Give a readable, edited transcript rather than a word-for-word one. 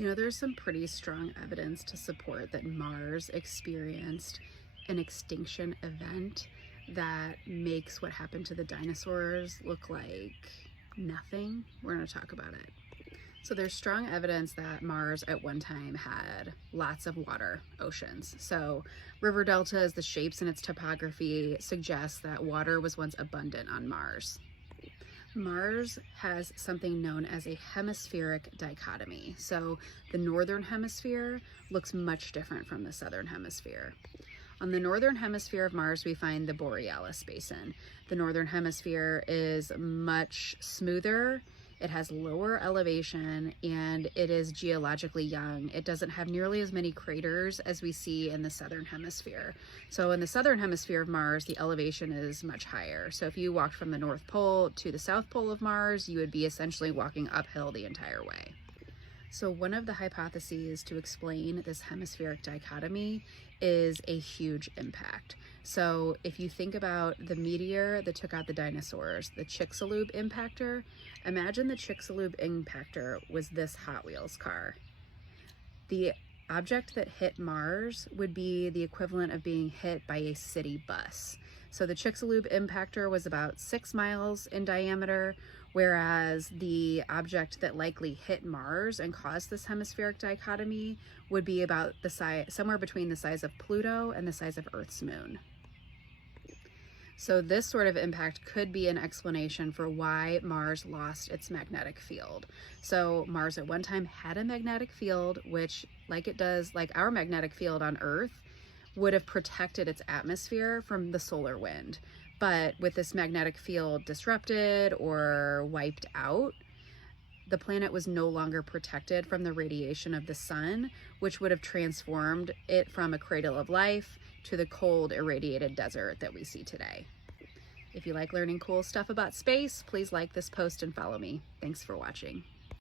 There's some pretty strong evidence to support that Mars experienced an extinction event that makes what happened to the dinosaurs look like nothing. We're going to talk about it. So there's strong evidence that Mars at one time had lots of water, oceans. So river deltas, the shapes and its topography suggest that water was once abundant on Mars. Mars has something known as a hemispheric dichotomy. So the northern hemisphere looks much different from the southern hemisphere. On the northern hemisphere of Mars, we find the Borealis Basin. The northern hemisphere is much smoother, it has lower elevation, and it is geologically young. It doesn't have nearly as many craters as we see in the southern hemisphere. So in the southern hemisphere of Mars, the elevation is much higher. So if you walked from the North Pole to the South Pole of Mars, you would be essentially walking uphill the entire way. So one of the hypotheses to explain this hemispheric dichotomy is a huge impact. So if you think about the meteor that took out the dinosaurs, the Chicxulub impactor, imagine the Chicxulub impactor was this Hot Wheels car. The object that hit Mars would be the equivalent of being hit by a city bus. So the Chicxulub impactor was about 6 miles in diameter, whereas the object that likely hit Mars and caused this hemispheric dichotomy would be about the size, somewhere between the size of Pluto and the size of Earth's moon. So this sort of impact could be an explanation for why Mars lost its magnetic field. So Mars at one time had a magnetic field, which, like our magnetic field on Earth, would have protected its atmosphere from the solar wind. But with this magnetic field disrupted or wiped out, the planet was no longer protected from the radiation of the sun, which would have transformed it from a cradle of life to the cold, irradiated desert that we see today. If you like learning cool stuff about space, please like this post and follow me. Thanks for watching.